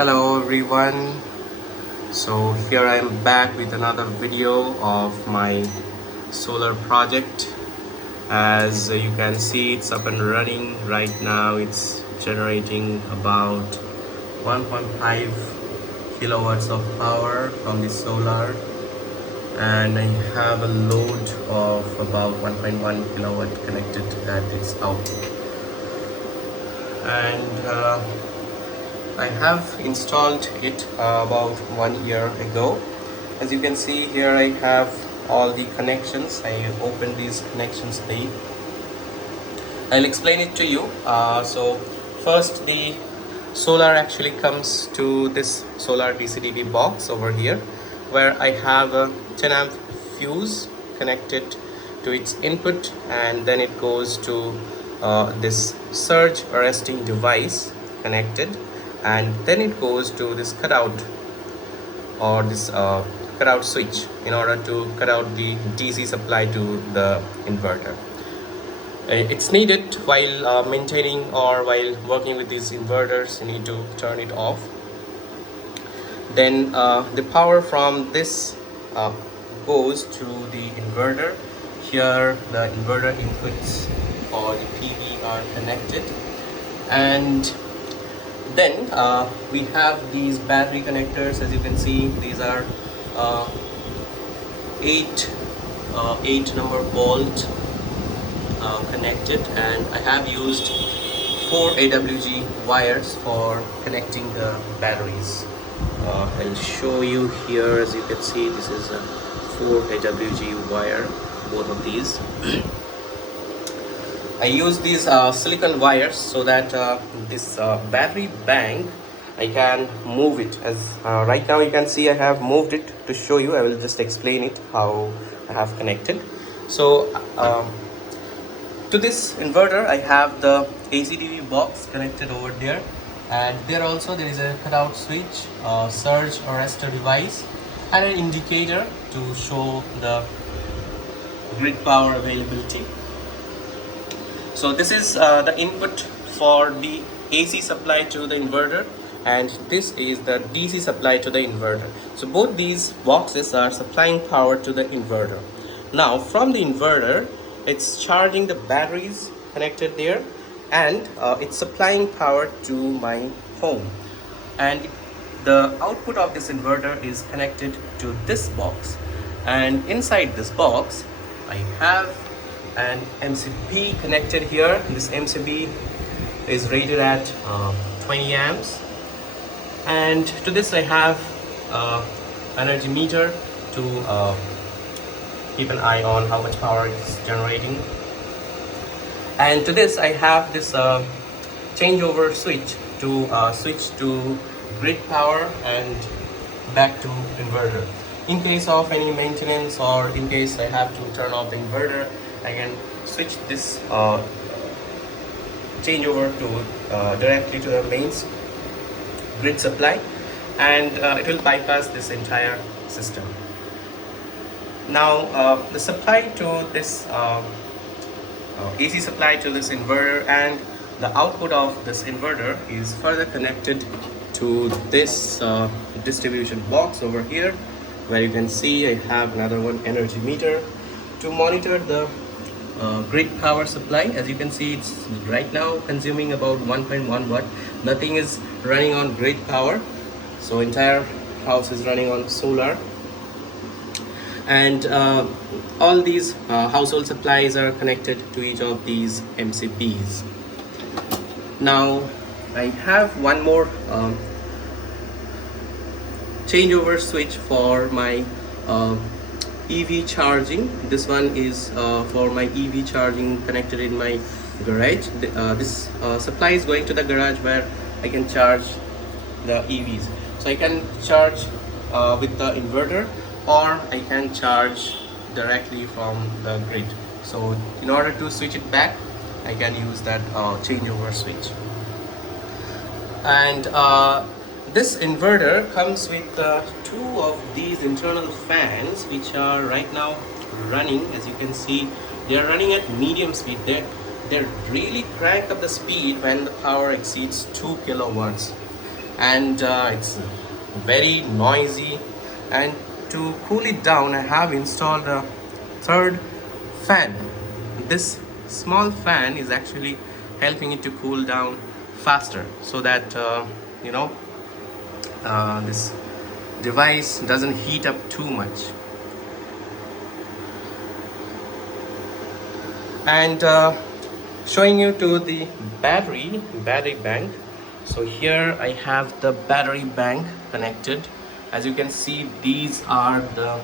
Hello everyone. So here I am back with another video of my solar project. As you can see, it's up and running right now. It's generating about 1.5 kilowatts of power from the solar, and I have a load of about 1.1 kilowatt connected at its output. And I have installed it about 1 year ago. As you can see here, I have all the connections. I opened these connections. I'll explain it to you. So first, the solar actually comes to this solar DCDB box over here, where I have a 10 amp fuse connected to its input, and then it goes to this surge arresting device connected, and then it goes to this cutout or this cutout switch in order to cut out the DC supply to the inverter. It's needed while maintaining or while working with these inverters. You need to turn it off. Then the power from this goes to the inverter. Here the inverter inputs for the PV are connected, and then we have these battery connectors. As you can see, these are 8 number bolt connected, and I have used 4 AWG wires for connecting the batteries. I'll show you here. As you can see, this is a 4 AWG wire, both of these. I use these silicon wires so that this battery bank, I can move it. As right now you can see, I have moved it to show you. I will just explain it how I have connected. So to this inverter, I have the ACDB box connected over there, and there also there is a cutout switch, surge arrestor device, and an indicator to show the grid power availability. So this is the input for the AC supply to the inverter, and this is the DC supply to the inverter. So both these boxes are supplying power to the inverter. Now from the inverter, it's charging the batteries connected there, and it's supplying power to my home. And the output of this inverter is connected to this box, and inside this box I have an MCB connected here. This MCB is rated at 20 amps, and to this I have energy meter to keep an eye on how much power it's generating. And to this I have this changeover switch to switch to grid power and back to inverter. In case of any maintenance, or in case I have to turn off the inverter, I can switch this changeover to directly to the mains grid supply, and it will bypass this entire system. Now the supply to this AC supply to this inverter, and the output of this inverter is further connected to this distribution box over here, where you can see I have another one energy meter to monitor the grid power supply. As you can see, it's right now consuming about 1.1 watt. Nothing is running on grid power, so entire house is running on solar. And all these household supplies are connected to each of these MCBs. Now I have one more changeover switch for my EV charging. This one is for my EV charging connected in my garage. This supply is going to the garage where I can charge the EVs. So I can charge with the inverter, or I can charge directly from the grid. So in order to switch it back, I can use that changeover switch. And this inverter comes with 2 of these internal fans, which are right now running. As you can see, they are running at medium speed. They really crank up the speed when the power exceeds 2 kilowatts. and it's very noisy. And to cool it down, I have installed a third fan. This small fan is actually helping it to cool down faster, so that you know this device doesn't heat up too much. And showing you to the battery bank. So here I have the battery bank connected. As you can see, these are the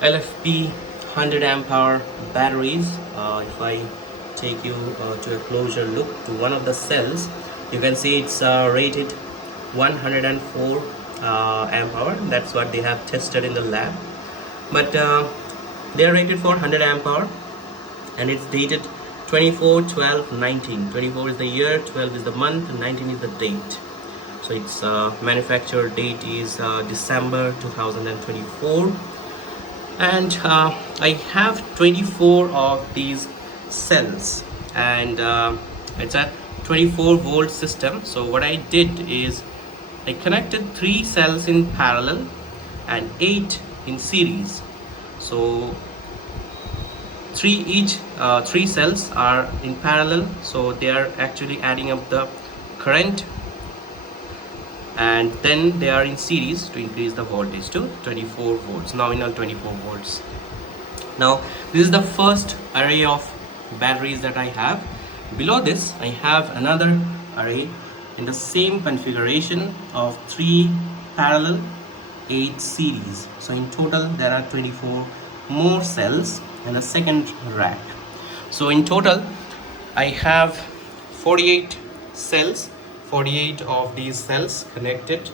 LFP 100 amp hour batteries. If I take you to a closer look to one of the cells, you can see it's rated 104 amp hour. That's what they have tested in the lab, but they are rated for 100 amp hour, and it's dated 24/12/19. 24 is the year, 12 is the month, and 19 is the date. So its manufacturer date is December 2024. And I have 24 of these cells, and it's a 24-volt system. So what I did is I connected 3 cells in parallel and 8 in series. So 3 cells are in parallel, so they are actually adding up the current, and then they are in series to increase the voltage to 24 volts, nominal 24 volts. Now this is the first array of batteries that I have. Below this I have another array in the same configuration of 3 parallel, 8 series. So in total there are 24 more cells and a second rack. So in total I have 48 cells, 48 of these cells connected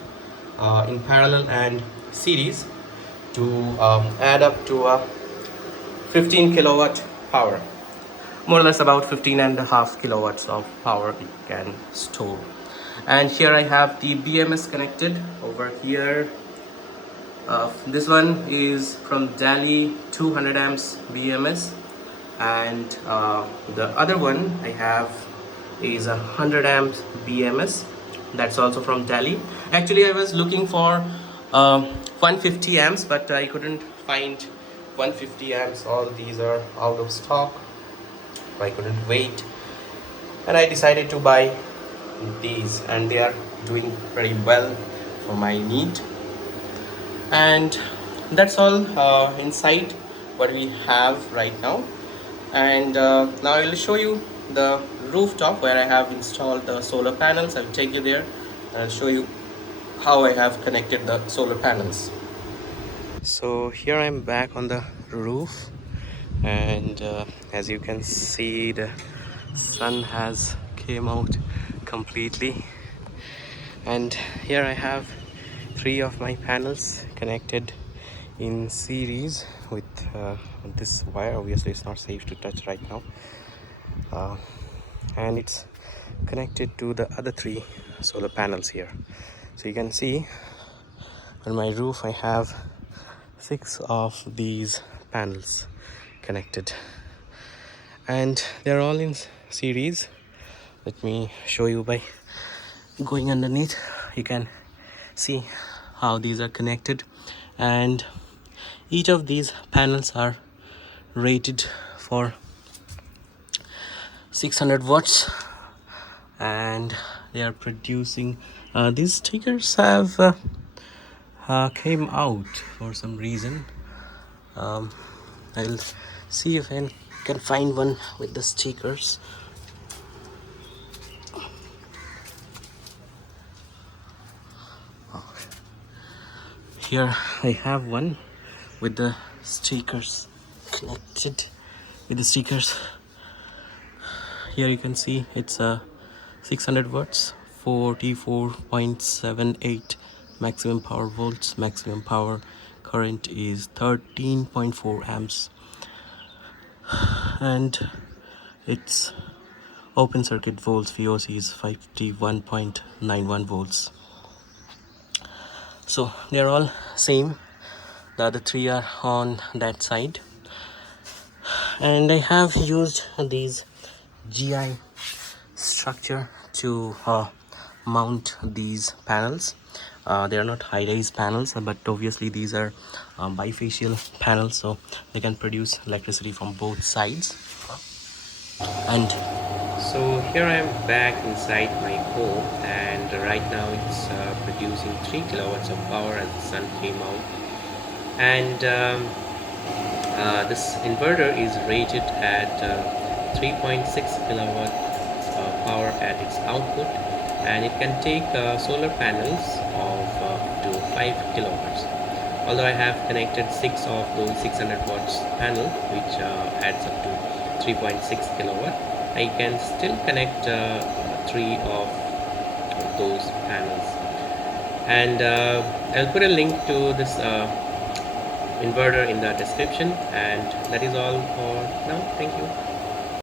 in parallel and series to add up to a 15 kilowatt power, more or less about 15.5 kilowatts of power it can store. And here I have the BMS connected over here. This one is from Dali 200 amps BMS, and the other one I have is a 100 amps BMS, that's also from Dali. Actually I was looking for 150 amps, but I couldn't find 150 amps. All these are out of stock. I couldn't wait, and I decided to buy these, and they are doing very well for my need. And that's all inside what we have right now. And now I will show you the rooftop where I have installed the solar panels. I will take you there and I'll show you how I have connected the solar panels. So here I'm back on the roof, and as you can see, the sun has came out completely, and here I have 3 of my panels connected in series with this wire. Obviously it's not safe to touch right now, and it's connected to the other 3 solar panels here. So you can see on my roof I have 6 of these panels connected, and they're all in series. Let me show you by going underneath. You can see how these are connected, and each of these panels are rated for 600 watts, and they are producing these stickers have came out for some reason. I'll see if I can find one with the stickers. Here I have one with the stickers connected with the stickers. Here you can see it's a 600 watts, 44.78 maximum power volts. Maximum power current is 13.4 amps, and its open circuit volts VOC is 51.91 volts. So they're all same. The other 3 are on that side, and I have used these GI structure to mount these panels. They are not high-rise panels, but obviously these are bifacial panels, so they can produce electricity from both sides. And so here I am back inside my home, and right now it's producing 3 kilowatts of power as the sun came out. And this inverter is rated at 3.6 kilowatt power at its output, and it can take solar panels of to 5 kilowatts. Although I have connected 6 of those 600 watts panel, which adds up to 3.6 kilowatt, I can still connect 3 of those panels. And I'll put a link to this inverter in the description, and that is all for now. Thank you.